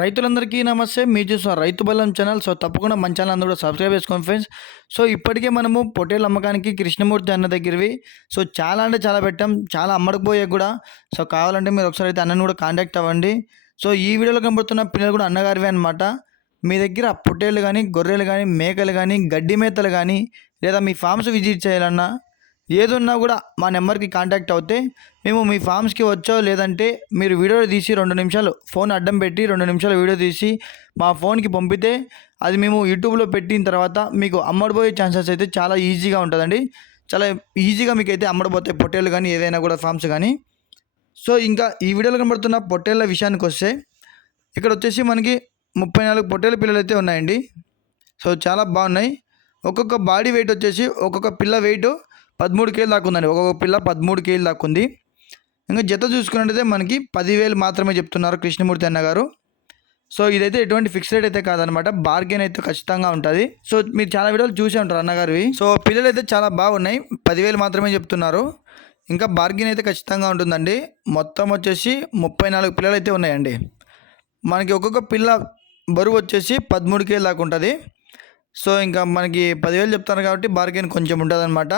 రైతులందరికీ నమస్తే. మీరు చూసిన రైతు బలం ఛానల్. సో తప్పకుండా మన ఛానల్ అందరూ కూడా సబ్స్క్రైబ్ చేసుకోండి ఫ్రెండ్స్. సో ఇప్పటికే మనము పొట్టేలు అమ్మకానికి కృష్ణమూర్తి అన్న దగ్గరవి. సో చాలా అంటే చాలా పెట్టాం. చాలా అమ్మకపోయే కూడా. సో కావాలంటే మీరు ఒకసారి అయితే అన్నను కూడా కాంటాక్ట్ అవ్వండి. సో ఈ వీడియోలో కనబడుతున్న పిల్లలు కూడా అన్నగారివే అనమాట మీ దగ్గర పొట్టేలు కానీ గొర్రెలు కానీ మేకలు కానీ గడ్డి మేతలు కానీ లేదా మీ ఫామ్స్ విజిట్ చేయాలన్నా ఏదున్నా కూడా మా నెంబర్కి కాంటాక్ట్ అవుతే మేము మీ ఫామ్స్కి వచ్చో లేదంటే మీరు వీడియో తీసి రెండు నిమిషాలు ఫోన్ అడ్డం పెట్టి రెండు నిమిషాలు వీడియో తీసి మా ఫోన్కి పంపితే అది మేము యూట్యూబ్లో పెట్టిన తర్వాత మీకు అమ్మడిపోయే ఛాన్సెస్ అయితే చాలా ఈజీగా ఉంటుందండి. చాలా ఈజీగా మీకు అయితే అమ్మడిపోతాయి పొట్టేలు కానీ ఏదైనా కూడా ఫామ్స్ కానీ. సో ఇంకా ఈ వీడియోలో కనబడుతున్న పొట్టేళ్ళ విషయానికి వస్తే ఇక్కడ వచ్చేసి మనకి ముప్పై నాలుగు పొట్టేల పిల్లలు అయితే ఉన్నాయండి. సో చాలా బాగున్నాయి. ఒక్కొక్క బాడీ వెయిట్ వచ్చేసి ఒక్కొక్క పిల్ల వెయిట్ పదమూడు కేలు దాకా ఉందండి. ఒక్కొక్క పిల్ల పదమూడు కేలు దాకా ఉంది. ఇంకా జత చూసుకున్నట్టయితే మనకి పదివేలు మాత్రమే చెప్తున్నారు కృష్ణమూర్తి అన్న గారు. సో ఇదైతే ఎటువంటి ఫిక్స్ రేట్ అయితే కాదనమాట బార్గెన్ అయితే ఖచ్చితంగా ఉంటుంది. సో మీరు చాలా వీడియోలు చూసే ఉంటారు అన్నగారివి సో పిల్లలు అయితే చాలా బాగున్నాయి. పదివేలు మాత్రమే చెప్తున్నారు. ఇంకా బార్గెన్ అయితే ఖచ్చితంగా ఉంటుందండి. మొత్తం వచ్చేసి ముప్పై నాలుగు పిల్లలు అయితే ఉన్నాయండి. మనకి ఒక్కొక్క పిల్ల బరువు వచ్చేసి పదమూడు కేలు దాకా ఉంటుంది. సో ఇంకా మనకి పదివేలు చెప్తారు కాబట్టి బార్గెన్ కొంచెం ఉంటుంది అనమాట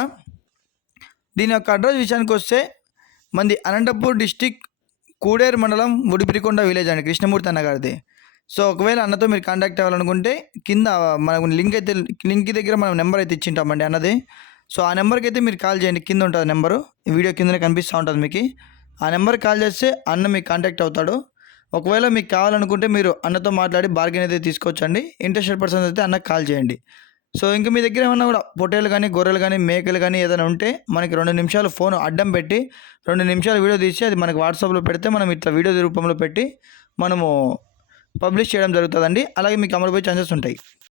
దీని యొక్క అడ్రస్ విషయానికి వస్తే మంది అనంతపూర్ డిస్టిక్ కూడేరు మండలం ఉడిపిరికొండ విలేజ్ అండి కృష్ణమూర్తి అన్నగారిది. సో ఒకవేళ అన్నతో మీరు కాంటాక్ట్ అవ్వాలనుకుంటే కింద మనకు లింక్ అయితే లింక్ దగ్గర మనం నెంబర్ అయితే ఇచ్చింటామండి అన్నది. సో ఆ నెంబర్కి అయితే మీరు కాల్ చేయండి కింద ఉంటుంది నెంబరు. ఈ వీడియో కిందనే కనిపిస్తూ ఉంటుంది మీకు. ఆ నెంబర్ కాల్ చేస్తే అన్న మీకు కాంటాక్ట్ అవుతాడు. ఒకవేళ మీకు కావాలనుకుంటే మీరు అన్నతో మాట్లాడి బార్గెన్ అయితే తీసుకోవచ్చండి. ఇంట్రెస్టెడ్ పర్సన్స్ అయితే అన్నకు కాల్ చేయండి. సో ఇంకా మీ దగ్గర ఏమన్నా కూడా పొట్టేలు కానీ గొర్రెలు కానీ మేకలు కానీ ఏదైనా ఉంటే మనకి రెండు నిమిషాలు ఫోన్ అడ్డం పెట్టి రెండు నిమిషాలు వీడియో తీసి అది మనకి వాట్సాప్లో పెడితే మనం ఇట్లా వీడియో రూపంలో పెట్టి మనము పబ్లిష్ చేయడం జరుగుతుందండి. అలాగే మీకు అమలుపోయే ఛాన్సెస్ ఉంటాయి.